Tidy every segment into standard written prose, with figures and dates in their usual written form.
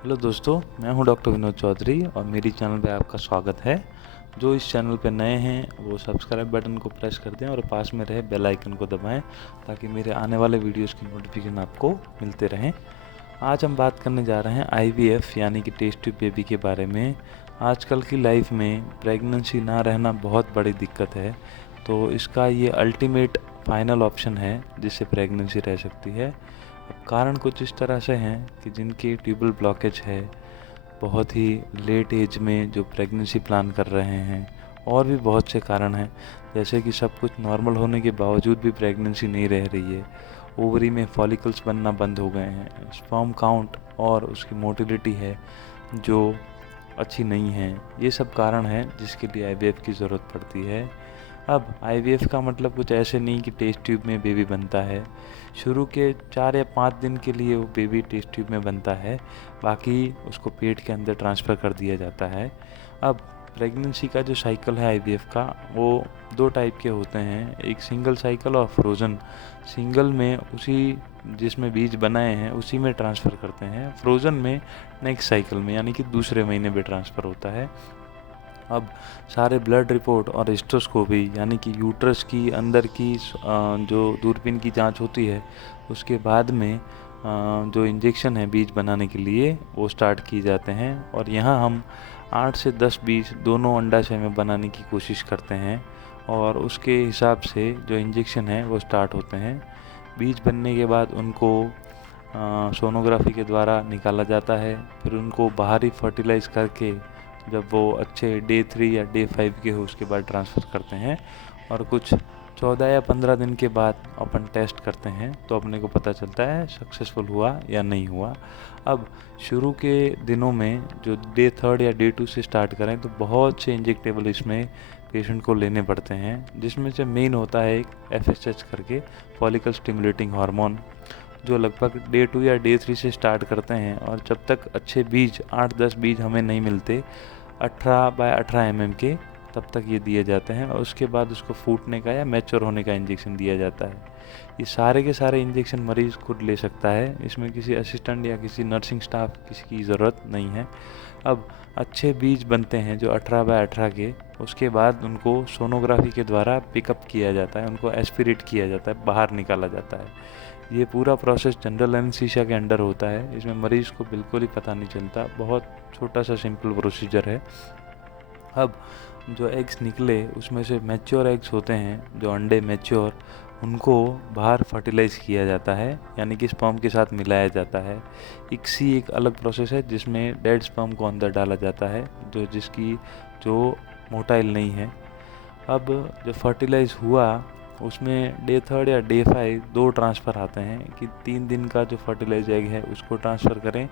Hello दोस्तों, मैं हूं डॉक्टर विनोद चौधरी और मेरी चैनल पे आपका स्वागत है। जो इस चैनल पे नए हैं वो सब्सक्राइब बटन को प्रेस कर दें और पास में रहे बेल आइकन को दबाएं ताकि मेरे आने वाले वीडियोस की नोटिफिकेशन आपको मिलते रहें। आज हम बात करने जा रहे हैं आईवीएफ यानी कि टेस्ट ट्यूब बेबी के बारे में। आजकल की लाइफ में प्रेगनेंसी ना रहना बहुत बड़ी दिक्कत है, तो इसका ये अल्टीमेट फाइनल ऑप्शन है जिससे प्रेगनेंसी रह सकती है। अब कारण कुछ इस तरह से हैं कि जिनकी ट्यूबल ब्लॉकेज है, बहुत ही लेट एज में जो प्रेगनेंसी प्लान कर रहे हैं, और भी बहुत से कारण हैं जैसे कि सब कुछ नॉर्मल होने के बावजूद भी प्रेगनेंसी नहीं रह रही है, ओवरी में फॉलिकल्स बनना बंद हो गए हैं, स्पर्म काउंट और उसकी मोटिलिटी है जो अच्छी नहीं है। ये सब कारण हैं जिसके लिए आईवीएफ की ज़रूरत पड़ती है। अब आईवीएफ का मतलब कुछ ऐसे नहीं कि टेस्ट ट्यूब में बेबी बनता है। शुरू के 4 या 5 दिन के लिए वो बेबी टेस्ट ट्यूब में बनता है, बाकी उसको पेट के अंदर ट्रांसफ़र कर दिया जाता है। अब प्रेगनेंसी का जो साइकिल है आईवीएफ का, वो 2 टाइप के होते हैं, एक सिंगल साइकिल और फ्रोज़न। सिंगल में उसी जिसमें बीज बनाए हैं उसी में ट्रांसफ़र करते हैं, फ्रोज़न में नेक्स्ट साइकिल में यानी कि दूसरे महीने में ट्रांसफ़र होता है। अब सारे ब्लड रिपोर्ट और हिस्टोस्कोपी यानी कि यूट्रस की अंदर की जो दूरबीन की जांच होती है, उसके बाद में जो इंजेक्शन है बीज बनाने के लिए वो स्टार्ट किए जाते हैं। और यहाँ हम 8 से 10 बीज दोनों अंडाशय में बनाने की कोशिश करते हैं और उसके हिसाब से जो इंजेक्शन है वो स्टार्ट होते हैं। बीज बनने के बाद उनको सोनोग्राफी के द्वारा निकाला जाता है, फिर उनको बाहर ही फर्टिलाइज़ करके जब वो अच्छे डे 3 या डे 5 के हो उसके बाद ट्रांसफ़र करते हैं। और कुछ 14 या 15 दिन के बाद अपन टेस्ट करते हैं तो अपने को पता चलता है सक्सेसफुल हुआ या नहीं हुआ। अब शुरू के दिनों में जो डे 3 या डे 2 से स्टार्ट करें तो बहुत से इंजेक्टेबल इसमें पेशेंट को लेने पड़ते हैं, जिसमें से मेन होता है एक एफएसएच करके, फॉलिकल स्टिमुलेटिंग हार्मोन, जो लगभग डे 2 या डे 3 से स्टार्ट करते हैं। और जब तक अच्छे बीज 8-10 बीज हमें नहीं मिलते 18x18 mm के, तब तक ये दिए जाते हैं और उसके बाद उसको फूटने का या मैच्योर होने का इंजेक्शन दिया जाता है। ये सारे के सारे इंजेक्शन मरीज़ खुद ले सकता है, इसमें किसी असिस्टेंट या किसी नर्सिंग स्टाफ किसी की ज़रूरत नहीं है। अब अच्छे बीज बनते हैं जो 18x18 के, उसके बाद उनको सोनोग्राफी के द्वारा पिकअप किया जाता है, उनको एस्पिरेट किया जाता है, बाहर निकाला जाता है। ये पूरा प्रोसेस जनरल एनेस्थीसिया के अंडर होता है, इसमें मरीज़ को बिल्कुल ही पता नहीं चलता, बहुत छोटा सा सिंपल प्रोसीजर है। अब जो एग्स निकले उसमें से मैच्योर एग्स होते हैं, जो अंडे मैच्योर, उनको बाहर फर्टिलाइज़ किया जाता है यानी कि स्पर्म के साथ मिलाया जाता है। इक्सी एक अलग प्रोसेस है जिसमें डेड स्पर्म को अंदर डाला जाता है, जिसकी जो मोटाइल नहीं है। अब जो फर्टिलाइज़ हुआ उसमें डे 3 या डे 5 2 ट्रांसफ़र आते हैं कि 3 दिन का जो फर्टिलाइज एग है उसको ट्रांसफ़र करें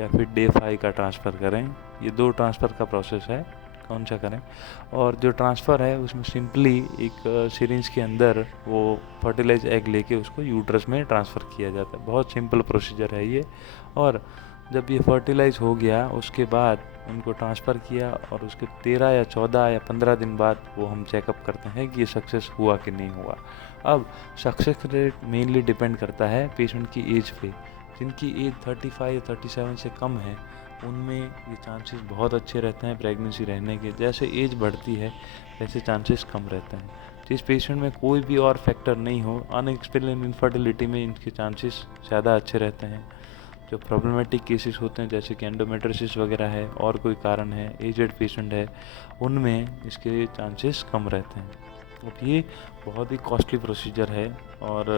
या फिर डे 5 का ट्रांसफ़र करें। ये 2 ट्रांसफ़र का प्रोसेस है, कौन सा करें। और जो ट्रांसफ़र है उसमें सिंपली एक सिरिंज के अंदर वो फर्टिलाइज एग लेके उसको यूट्रस में ट्रांसफ़र किया जाता है। बहुत सिंपल प्रोसीजर है ये। और जब ये फर्टिलाइज़ हो गया उसके बाद उनको ट्रांसफ़र किया और उसके 13 या 14 या 15 दिन बाद वो हम चेकअप करते हैं कि ये सक्सेस हुआ कि नहीं हुआ। अब सक्सेस रेट मेनली डिपेंड करता है पेशेंट की एज पे। जिनकी एज 35 या 37 से कम है उनमें ये चांसेस बहुत अच्छे रहते हैं प्रेगनेंसी रहने के। जैसे एज बढ़ती है वैसे चांसेस कम रहते हैं। जिस पेशेंट में कोई भी और फैक्टर नहीं हो, अनएक्सप्लेन्ड इनफर्टिलिटी में इनके चांसेस ज़्यादा अच्छे रहते हैं। जो प्रॉब्लमेटिक केसेस होते हैं जैसे कि एंडोमेट्रियोसिस वगैरह है और कोई कारण है, एजेड पेशेंट है, उनमें इसके चांसेस कम रहते हैं। अब ये बहुत ही कॉस्टली प्रोसीजर है और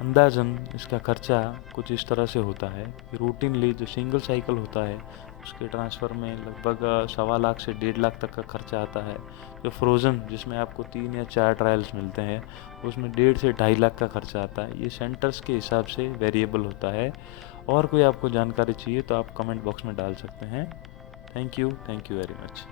अंदाज़न इसका खर्चा कुछ इस तरह से होता है। रूटीनली जो सिंगल साइकिल होता है उसके ट्रांसफ़र में लगभग 1.25 लाख से 1.5 लाख तक का खर्चा आता है। जो फ्रोज़न जिसमें आपको 3 या 4 ट्रायल्स मिलते हैं उसमें 1.5 से 2.5 लाख का खर्चा आता है। ये सेंटर्स के हिसाब से वेरिएबल होता है। और कोई आपको जानकारी चाहिए तो आप कमेंट बॉक्स में डाल सकते हैं। Thank you very much.